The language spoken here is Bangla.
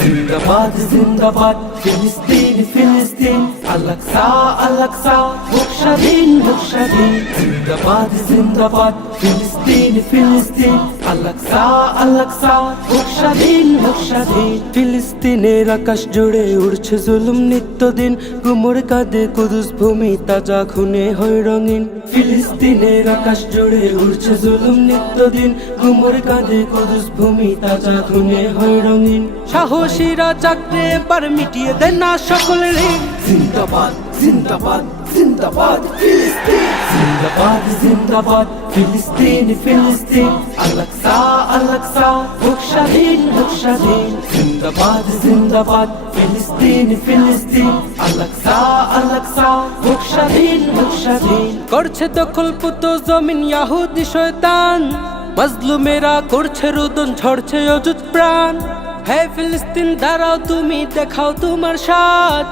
জিন্দাবাদ জিন্দাবাদ ফিলিস্তিন ফিলিস্তিন আল-আকসা আল-আকসা হোক স্বাধীন হোক স্বাধীন জিন্দাবাদ জিন্দাবাদ ফিলিস্তিন ফিলিস্তিন আল-আকসা আল-আকসা হোক স্বাধীন হোক স্বাধীন ফিলিস্তিনের আকাশ জুড়ে উড়ছে জুলুম নিত্যদিন গুমর কাঁদে কুদুস ভূমি তাজা খুনে হয় রঙিন ফিলিস্তিনের আকাশ জুড়ে উড়ছে জুলুম নিত্যদিন গুমর কাঁদে কুদুস ভূমি তাজা খুনে হয় রঙিন সাহসীরা চাকরে এবার মিটিয়ে দেন না সকলের জিন্দাবাদ জিন্দাবাদ জিন্দাবাদ ফিলিস্তিন জিন্দাবাদ জিন্দাবাদ ফিলিস্তিন ফিলিস্তিন আল-আকসা আল-আকসা হোক স্বাধীন হোক স্বাধীন জিন্দাবাদ জিন্দাবাদ ফিলিস্তিন ফিলিস্তিন আল-আকসা আল-আকসা হোক স্বাধীন হোক স্বাধীন করছে দখলপুত জমিন ইহুদি শয়তান মাজলুমেরা করছে রোদন ঝরছে অযুত প্রাণ হে ফিলিস্তিন দাঁড়াও তুমি দেখাও তোমার সাজ